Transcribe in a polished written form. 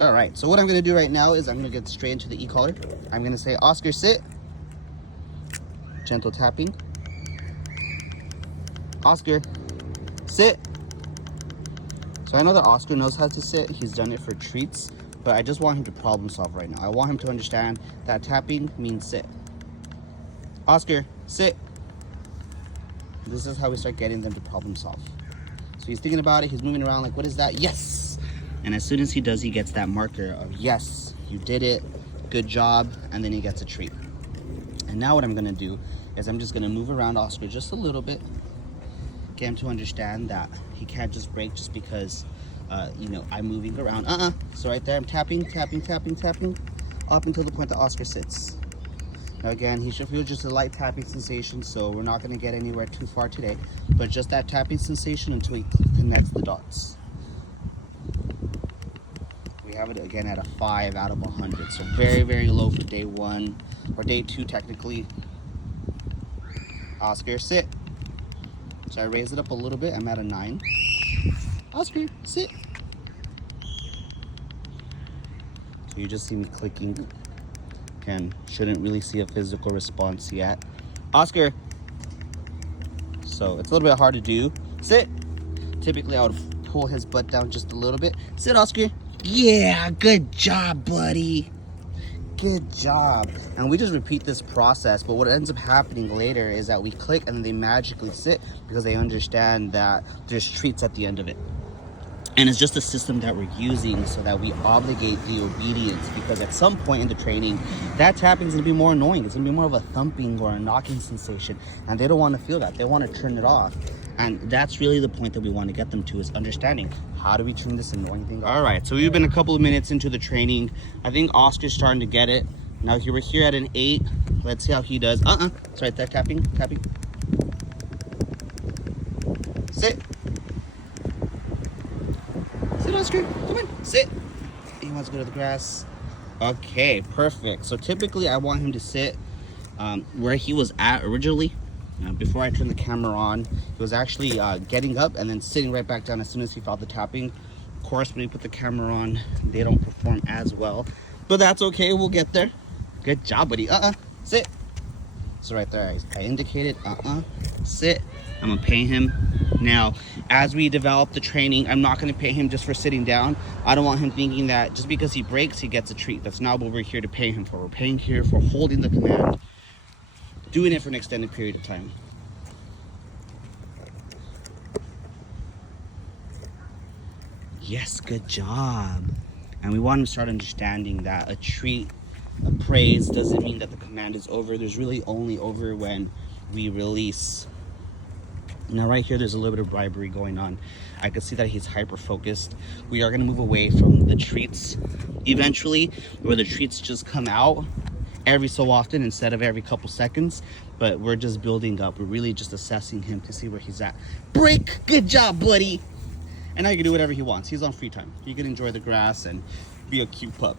All right, so what I'm gonna do right now is I'm gonna get straight into the e-collar. I'm gonna say, Oscar, sit. Gentle tapping. Oscar, sit. So I know that Oscar knows how to sit. He's done it for treats, but I just want him to problem solve right now. I want him to understand that tapping means sit. Oscar, sit. This is how we start getting them to problem solve. So he's thinking about it, he's moving around like, what is that? Yes! And as soon as he does, he gets that marker of, yes, you did it, good job, and then he gets a treat. And now what I'm gonna do is I'm just gonna move around Oscar just a little bit, get him to understand that he can't just break just because, I'm moving around. So right there, I'm tapping, tapping, tapping, tapping, up until the point that Oscar sits. Now again, he should feel just a light tapping sensation, so we're not gonna get anywhere too far today, but just that tapping sensation until he connects the dots. We have it again at a 5 out of 100, so very, very low for day 1, or day 2 technically. Oscar, sit. So I raise it up a little bit, I'm at a 9. Oscar, sit. So you just see me clicking. Again, shouldn't really see a physical response yet. Oscar. So it's a little bit hard to do. Sit. Typically I would pull his butt down just a little bit. Sit, Oscar. Yeah, good job, buddy. Good job. And we just repeat this process, but what ends up happening later is that we click and then they magically sit because they understand that there's treats at the end of it. And it's just a system that we're using so that we obligate the obedience, because at some point in the training, that tapping is gonna be more annoying. It's gonna be more of a thumping or a knocking sensation, and they don't wanna feel that. They wanna turn it off. And that's really the point that we wanna get them to, is understanding, how do we turn this annoying thing off? All right, so we've been a couple of minutes into the training. I think Oscar's starting to get it. Now we're here at an 8. Let's see how he does. It's right there, tapping, tapping. Sit. Sit, Oscar, come on, sit. He wants to go to the grass. Okay, perfect. So typically I want him to sit where he was at originally. Before I turned the camera on, he was actually getting up and then sitting right back down as soon as he felt the tapping. Of course, when you put the camera on, they don't perform as well, but that's okay, we'll get there. Good job, buddy. Sit. So right there, I indicated, sit. I'm gonna pay him. Now, as we develop the training, I'm not gonna pay him just for sitting down. I don't want him thinking that just because he breaks, he gets a treat. That's not what we're here to pay him for. We're paying here for holding the command, doing it for an extended period of time. Yes, good job. And we want him to start understanding that a treat, a praise, doesn't mean that the command is over. There's really only over when we release. Now right here, there's a little bit of bribery going on. I can see that he's hyper-focused. We are gonna move away from the treats eventually, where the treats just come out every so often instead of every couple seconds, but we're just building up. We're really just assessing him to see where he's at. Break, good job, buddy. And now you can do whatever he wants. He's on free time. He can enjoy the grass and be a cute pup.